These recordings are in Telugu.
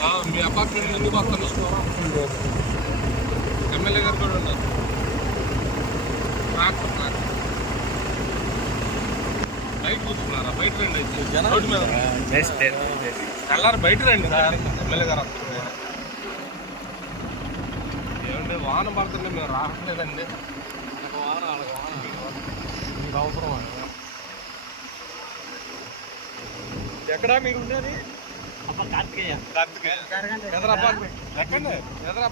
ఆ, మీ అపార్ట్మెంట్ ఎందుకు వస్తాను ఎమ్మెల్యే గారు కూడా ఉన్నారు. ట్రాక్టర్ బయట కూర్చున్నారా? బయట రండి. అయితే. రోడ్డు మీద. తెల్లారి బయట రండి. ఎమ్మెల్యే గారు వస్తున్నారు ఏమండి వాన పడుతుంటే మేము రావట్లేదండి. వాన మీకు అవసరం ఎక్కడా మీరు ఉండేది? అమ్మ కార్తికేయ. కార్తికేయ. ఎదర అపార్ట్మెంట్. ఎక్కండి ఎదర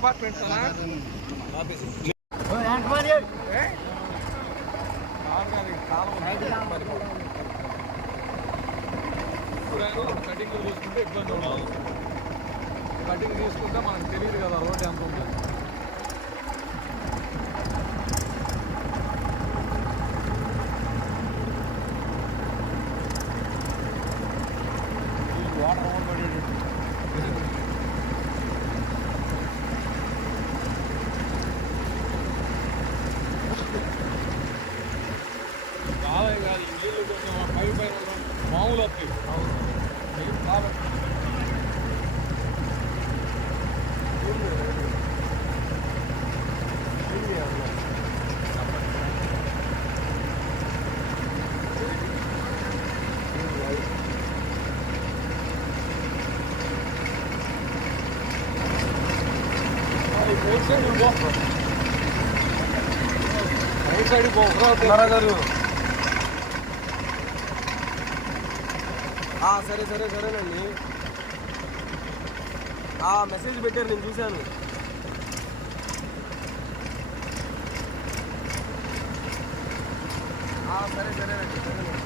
కటింగ్ చూసుకుంటే ఇబ్బంది ఉండదు కటింగ్ తీసుకుంటే మనకు తెలియదు కదా రోడ్ ఎంత ఉంది. మామూలు వస్తాయి నీళ్ళు కాబట్టి రైట్ సైడ్ పోరా గారు ఆ, సరే సరే సరేనండి ఆ, మెసేజ్ పెట్టారు నేను చూశాను ఆ, సరే సరేనండి సరేనండి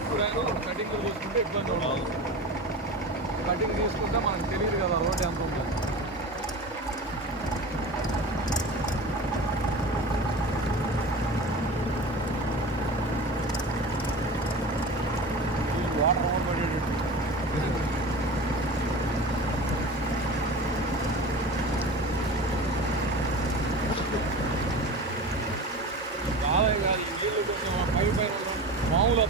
ఇప్పుడు కటింగ్ చూసుకుంటే ఇబ్బంది ఉండదు కటింగ్ తీసుకుంటే మనకు తెలియదు కదా రోడ్డు మామూలు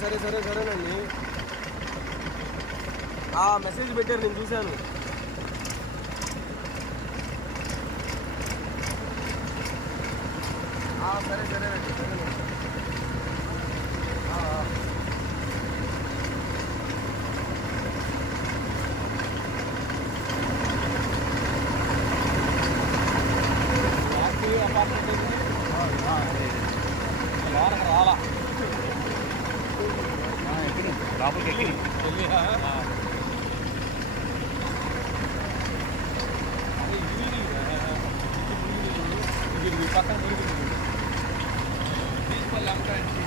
సరే సరే సరేనండి. ఆ, మెసేజ్ పెట్టారు నేను చూశాను. సరే సరేనండి సరేనండి. అపార్ట్మెంట్ రాలా లోపలికి ఎక్కి పక్కన దొరికింది తీసుకెళ్ళి అమ్మకానికి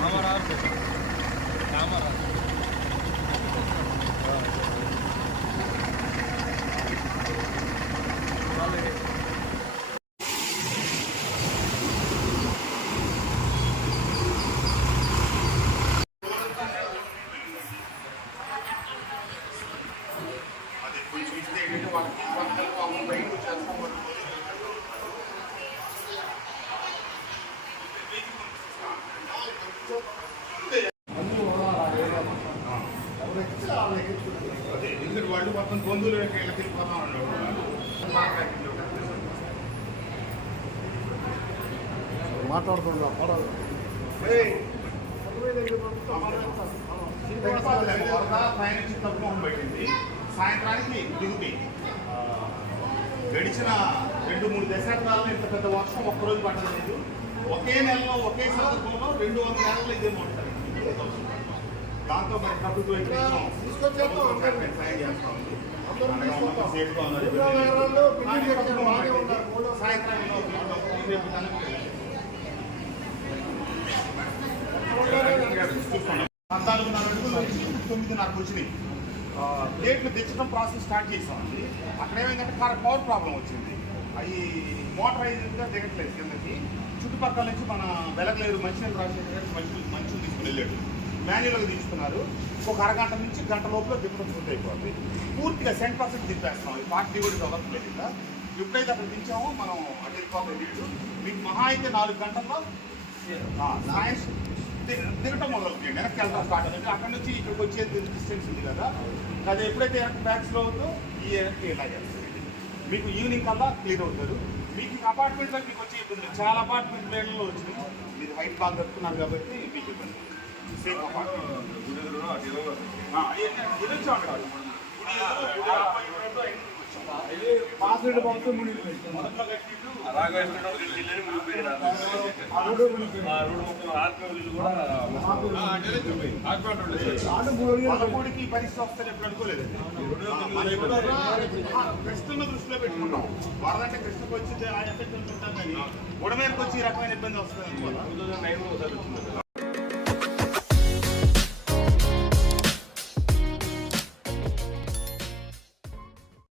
మామ రారు పెట్టి వాళ్ళకి వాళ్ళని బయటకు చేసుకోమని ఎందుకంటే వాళ్ళు మొత్తం సాయంత్రానికి దిగుతాయి గడిచిన రెండు మూడు దశాబ్దాల్లో ఇంత పెద్ద వర్షం ఒక్కరోజు పట్టలేదు. ఒకే నెలలో ఒకే సందర్భంలో రెండు వందల నెలలు ఇదే దాంతో మరి ప్రభుత్వం. సాయం చేస్తా ఉంది. పద్నాలుగున్నర అడుగులు వచ్చి తొమ్మిదిన్నరకు వచ్చినాయి. ఆ, గేట్లు తెచ్చడం ప్రాసెస్ స్టార్ట్ చేసామండి అక్కడ ఏమైందంటే కార్ పవర్ ప్రాబ్లం వచ్చింది. అవి మోటరైజ్గా దిగట్లేదు కిందకి. చుట్టుపక్కల నుంచి మన వెలగలేరు మంచినీళ్ళు రాజశేఖర్ మంచి మంచులు తీసుకుని వెళ్ళాడు. మాన్యువల్గా తీసుకున్నారు. ఒక అరగంట నుంచి గంట లోపల దింపడం పూర్తి అయిపోతుంది పూర్తిగా సెంట్ పర్సెంట్ దింపేస్తాం ఈ పార్టీ కూడా అవ్వట్లేదు ఇంకా ఎప్పుడైతే అక్కడ దించామో మనం అటు వెళ్ళిపోతాం నీళ్ళు మీకు మహా అయితే నాలుగు గంటల్లో ఆ, దిగటం మొదలు వెనక్కి వెళ్ళడం స్టార్ట్ అవుతుంది. అక్కడ నుంచి ఇక్కడికి వచ్చేది డిస్టెన్స్ ఉంది కదా. అది ఎప్పుడైతే వెనక్కి బ్యాక్ స్లో అవుతుందో ఈ వెనక్కి ఇలా చేస్తుంది మీకు ఈవినింగ్ కల్లా క్లియర్ అవుతారు. మీకు అపార్ట్మెంట్లో మీకు వచ్చే ఇబ్బంది. చాలా అపార్ట్మెంట్ వేళ్ళలో వచ్చినాయి మీరు హైట్ బాగా కట్టుకున్నారు కాబట్టి మీకు ఇబ్బంది. సేమ్ అపార్ట్మెంట్ వచ్చి ఎదురు, గుడి అబ్బాయి పాస్వర్డ్ పంపితే మునిగి కూడా పరిస్థితి వస్తుంది ఎప్పుడు అనుకోలేదు మనం దృష్టిలో పెట్టుకున్నాం వరదంటే కృష్ణకు వచ్చి ఆ ఎఫెక్ట్ అనుకుంటాం కానీ ఉడమేరకు వచ్చి ఈ రకమైన ఇబ్బంది వస్తుంది